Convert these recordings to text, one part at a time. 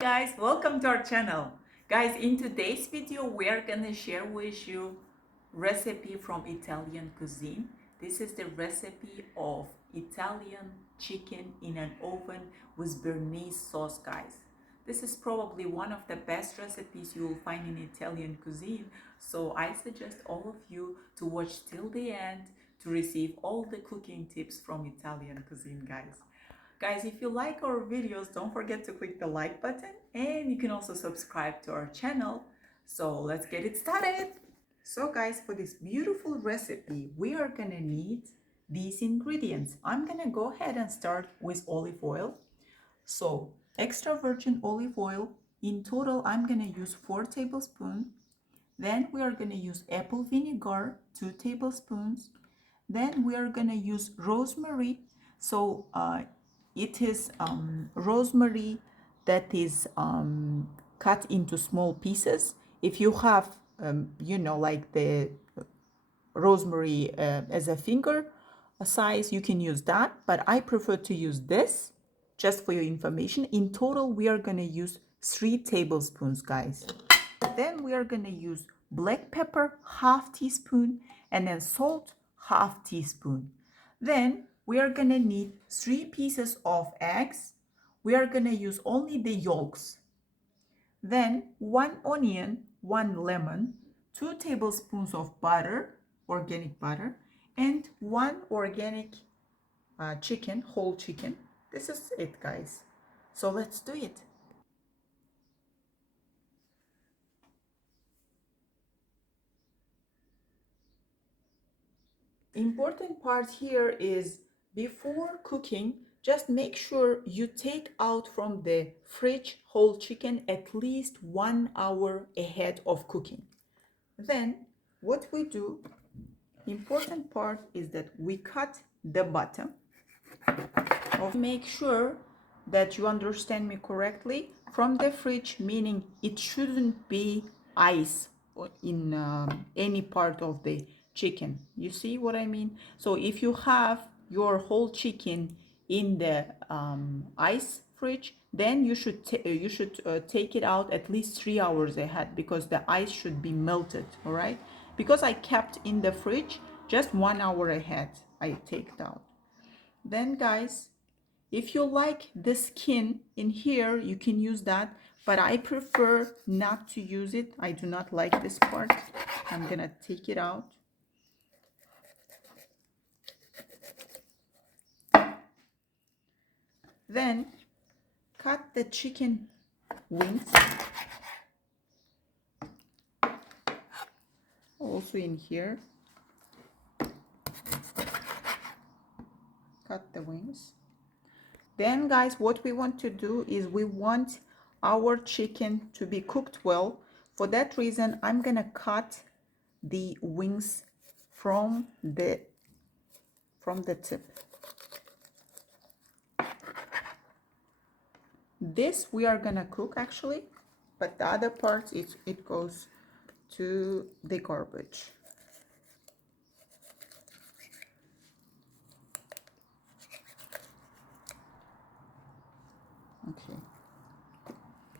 Guys, welcome to our channel. Guys, in today's video we are gonna share with you recipe from Italian cuisine. This is the recipe of Italian chicken in an oven with béarnaise sauce, guys. This is probably one of the best recipes you will find in Italian cuisine, so I suggest all of you to watch till the end to receive all the cooking tips from Italian cuisine, guys. Guys, if you like our videos, don't forget to click the like button and you can also subscribe to our channel. So let's get it started. So guys, for this beautiful recipe, we are gonna need these ingredients. I'm gonna go ahead and start with olive oil. So extra virgin olive oil, in total, I'm gonna use 4 tablespoons. Then we are gonna use apple vinegar, 2 tablespoons. Then we are gonna use rosemary. So it is rosemary that is cut into small pieces. If you have, like the rosemary as a finger size, you can use that. But I prefer to use this, just for your information. In total, we are gonna use 3 tablespoons, guys. Then we are gonna use black pepper, half teaspoon, and then salt, half teaspoon. Then we are gonna need 3 pieces of eggs. We are gonna use only the yolks. Then 1 onion, 1 lemon, 2 tablespoons of butter, organic butter, and 1 organic chicken, whole chicken. This is it, guys. So let's do it. Important part here is before cooking, just make sure you take out from the fridge whole chicken at least 1 hour ahead of cooking. Then what we do, important part is that we cut the bottom. Make sure that you understand me correctly. From the fridge, meaning it shouldn't be ice in any part of the chicken. You see what I mean? So if you have your whole chicken in the ice fridge, then you should take it out at least 3 hours ahead, because the ice should be melted. All right, because I kept in the fridge, just 1 hour ahead I take it out. Then guys, if you like the skin in here, you can use that, but I prefer not to use it. I do not like this part. I'm gonna take it out. Then cut the chicken wings also in here. Cut the wings. Then guys, what we want to do is we want our chicken to be cooked well. For that reason, I'm gonna cut the wings from the tip. This we are gonna cook actually, but the other part it goes to the garbage. Okay,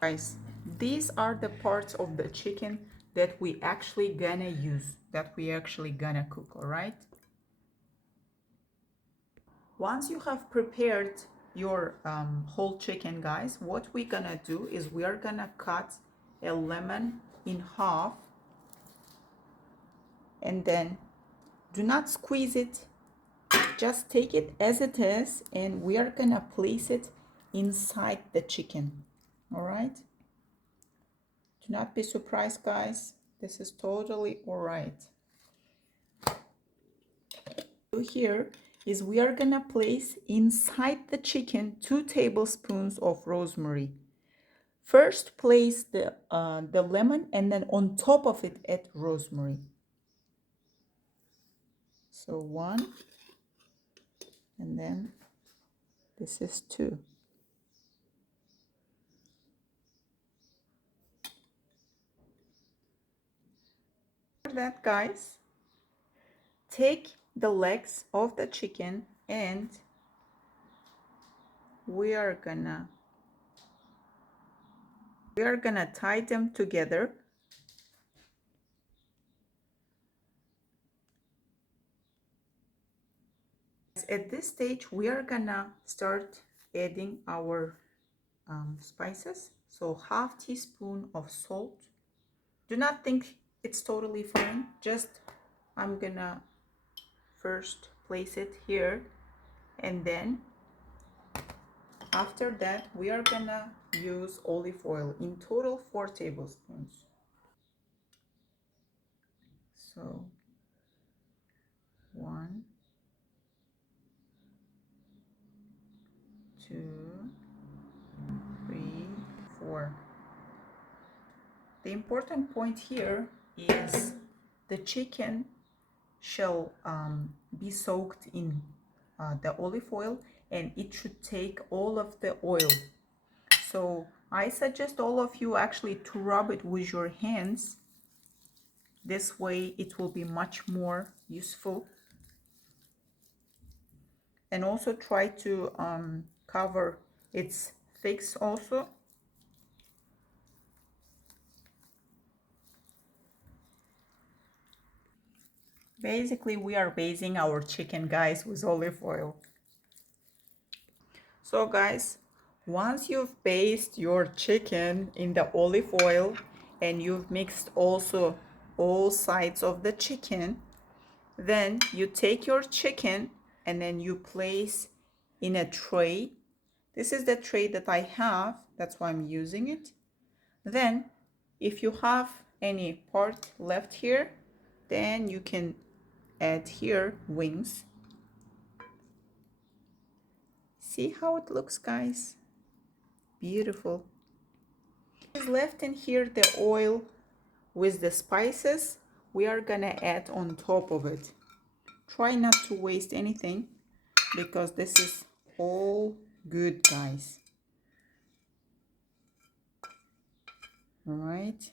guys, these are the parts of the chicken that we actually gonna use, that we actually gonna cook. All right, once you have prepared your whole chicken, guys, what we're gonna do is we are gonna cut a lemon in half, and then do not squeeze it, just take it as it is, and we are gonna place it inside the chicken. All right, do not be surprised, guys, this is totally all right. Here is we are gonna place inside the chicken 2 tablespoons of rosemary. First place the lemon, and then on top of it add rosemary. So 1, and then this is 2. For that, guys, take the legs of the chicken and we are gonna We are gonna tie them together. At this stage, we are gonna start adding our spices. So half teaspoon of salt. Do not think it's totally fine. Just I'm gonna first place it here, and then after that we are gonna use olive oil, in total 4 tablespoons. So 1, 2, 3, 4. The important point here is the chicken shall be soaked in the olive oil, and it should take all of the oil. So I suggest all of you actually to rub it with your hands. This way it will be much more useful. And also try to cover its thighs also. Basically, we are basting our chicken, guys, with olive oil. So guys, once you've basted your chicken in the olive oil and you've mixed also all sides of the chicken, then you take your chicken and then you place in a tray. This is the tray that I have, that's why I'm using it. Then if you have any part left here, then you can add here wings. See how it looks, guys? Beautiful. Is left in here the oil with the spices. We are gonna add on top of it. Try not to waste anything because this is all good, guys. All right.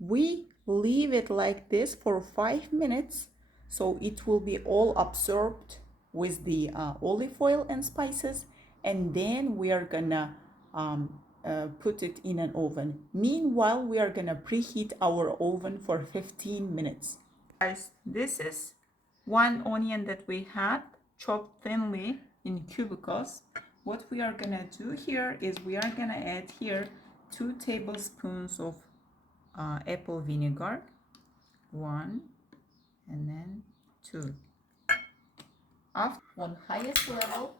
We leave it like this for 5 minutes so it will be all absorbed with the olive oil and spices, and then we are gonna put it in an oven. Meanwhile, we are gonna preheat our oven for 15 minutes. Guys, this is one onion that we had chopped thinly in cubicles. What we are gonna do here is we are gonna add here 2 tablespoons of apple vinegar, 1 and then 2. After on highest level,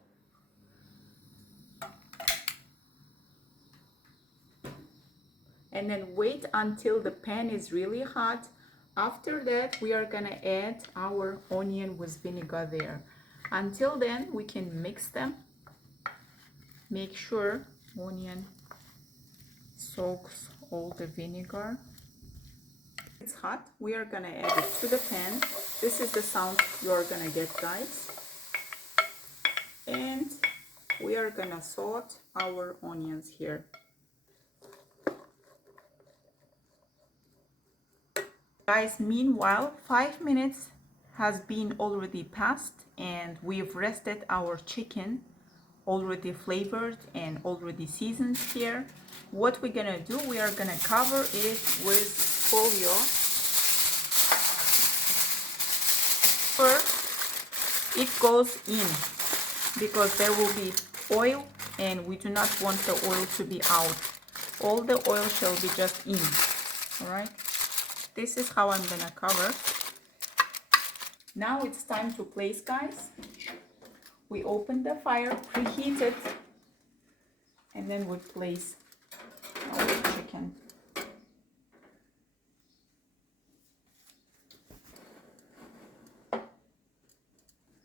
and then wait until the pan is really hot. After that, we are gonna add our onion with vinegar there. Until then, we can mix them. Make sure onion soaks all the vinegar. It's hot. We are gonna add it to the pan. This is the sound you're gonna get, guys. And we are gonna saute our onions here. Guys, meanwhile, 5 minutes has been already passed and we've rested our chicken, already flavored and already seasoned here. What we're gonna do, we are gonna cover it with folio. First, it goes in because there will be oil and we do not want the oil to be out. All the oil shall be just in. All right, this is how I'm gonna cover. Now it's time to place, guys. We open the fire, preheat it, and then we place our chicken.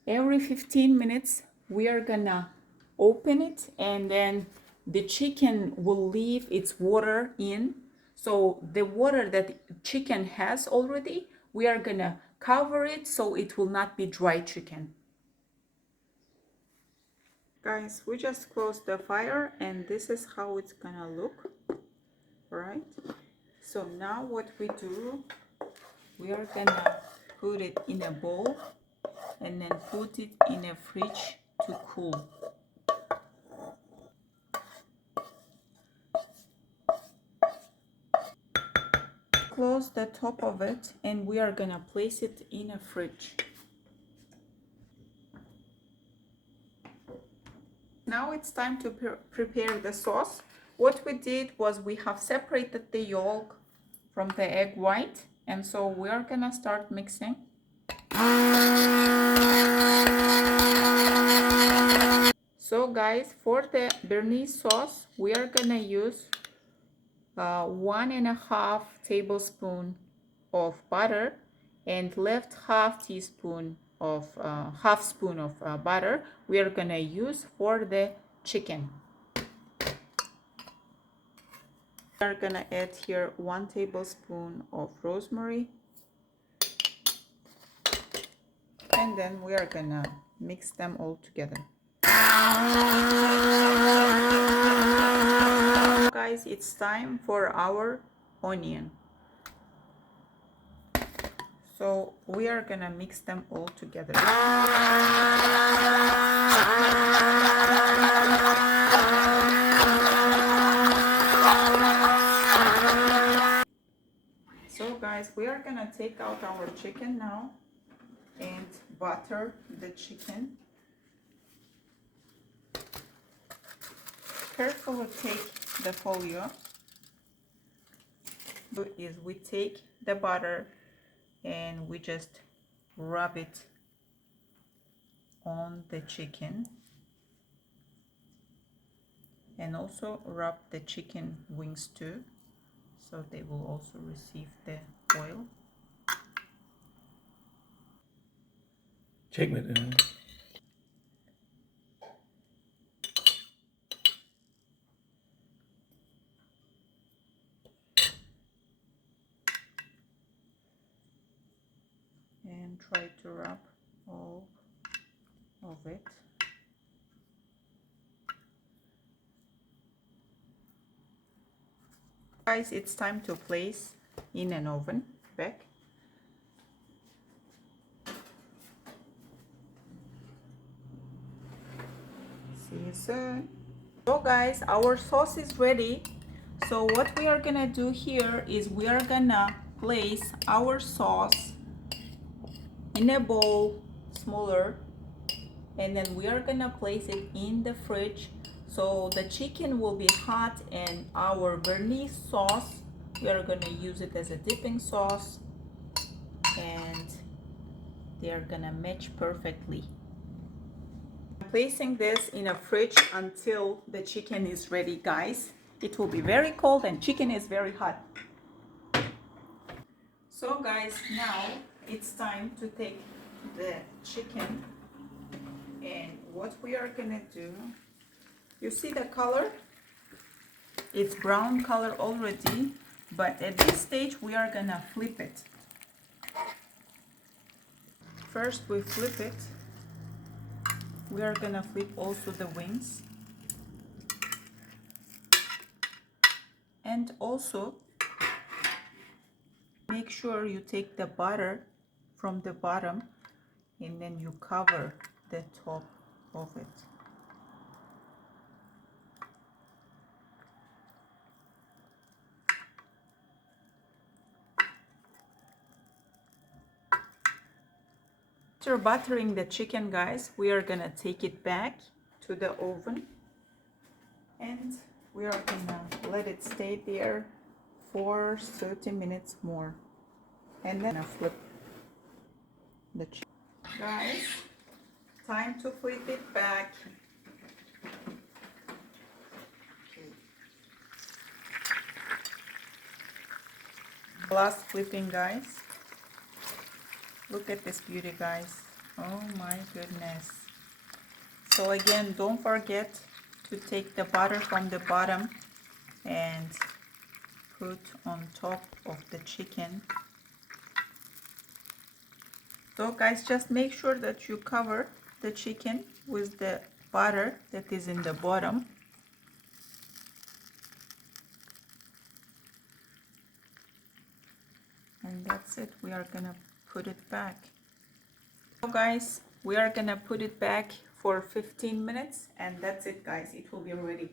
Every 15 minutes we are gonna open it, and then the chicken will leave its water in. So the water that chicken has already, we are gonna cover it so it will not be dry chicken. Guys, we just closed the fire and this is how it's gonna look. All right, so now what we do, we are gonna put it in a bowl and then put it in a fridge to cool. close the top of it and we are gonna place it in a fridge. Now it's time to prepare the sauce. What we did was we have separated the yolk from the egg white, and so we are gonna start mixing. So guys, for the Béarnaise sauce, we are gonna use 1.5 tablespoon of butter and left half spoon of butter we are gonna use for the chicken. We are gonna add here 1 tablespoon of rosemary, and then we are gonna mix them all together. Guys, it's time for our onion. So we are gonna mix them all together. So guys, we are gonna take out our chicken now and butter the chicken. Carefully take the folio. What is we take the butter and we just rub it on the chicken, and also rub the chicken wings too, so they will also receive the oil. Check with it. And try to rub all of it. Guys, it's time to place in an oven back. See you soon. So guys, our sauce is ready. So what we are gonna do here is we are gonna place our sauce in a bowl smaller, and then we are gonna place it in the fridge so the chicken will be hot, and our Béarnaise sauce, we are gonna use it as a dipping sauce, and they are gonna match perfectly. I'm placing this in a fridge until the chicken is ready, guys. It will be very cold and chicken is very hot. So guys, now it's time to take the chicken, and what we are gonna do, you see the color? It's brown color already, but at this stage we are gonna flip it. First we flip it. We are gonna flip also the wings. And also make sure you take the butter from the bottom and then you cover the top of it. After buttering the chicken, guys, we are gonna take it back to the oven and we are gonna let it stay there for 30 minutes more, and then I flip the chicken. Guys, time to flip it back. Last flipping, guys. Look at this beauty, guys. Oh my goodness. So again, don't forget to take the butter from the bottom and put on top of the chicken. So guys, just make sure that you cover the chicken with the butter that is in the bottom. And that's it. We are gonna put it back. So guys, we are gonna put it back for 15 minutes, and that's it, guys. It will be ready.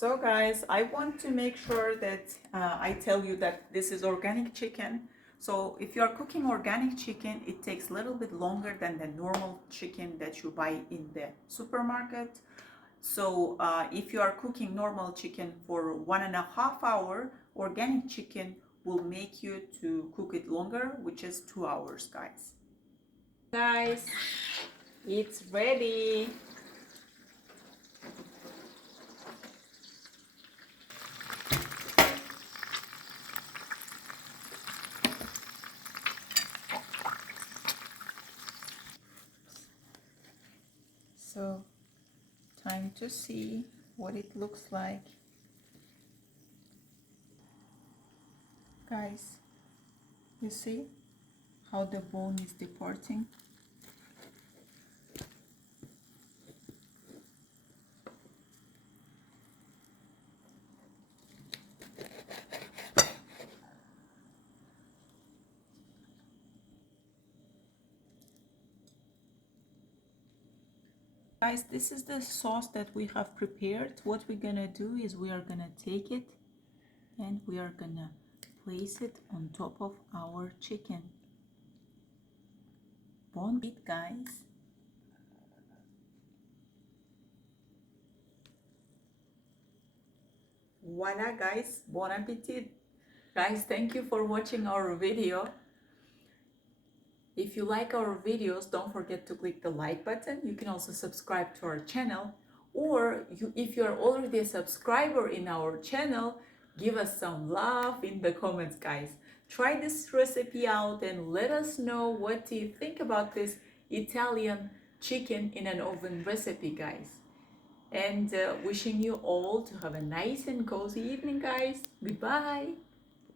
So guys, I want to make sure that I tell you that this is organic chicken. So if you are cooking organic chicken, it takes a little bit longer than the normal chicken that you buy in the supermarket. So if you are cooking normal chicken for 1.5 hours, organic chicken will make you to cook it longer, which is 2 hours, guys. Guys, it's ready. So time to see what it looks like. Guys, you see how the bone is departing? Guys, this is the sauce that we have prepared. What we're gonna do is we are gonna take it and we are gonna place it on top of our chicken. Bon appetit, guys. Voila, guys, bon appetit. Guys, thank you for watching our video. If you like our videos, don't forget to click the like button. You can also subscribe to our channel, or if you are already a subscriber in our channel, give us some love in the comments, guys. Try this recipe out and let us know what do you think about this Italian chicken in an oven recipe, guys. And wishing you all to have a nice and cozy evening, guys. Goodbye.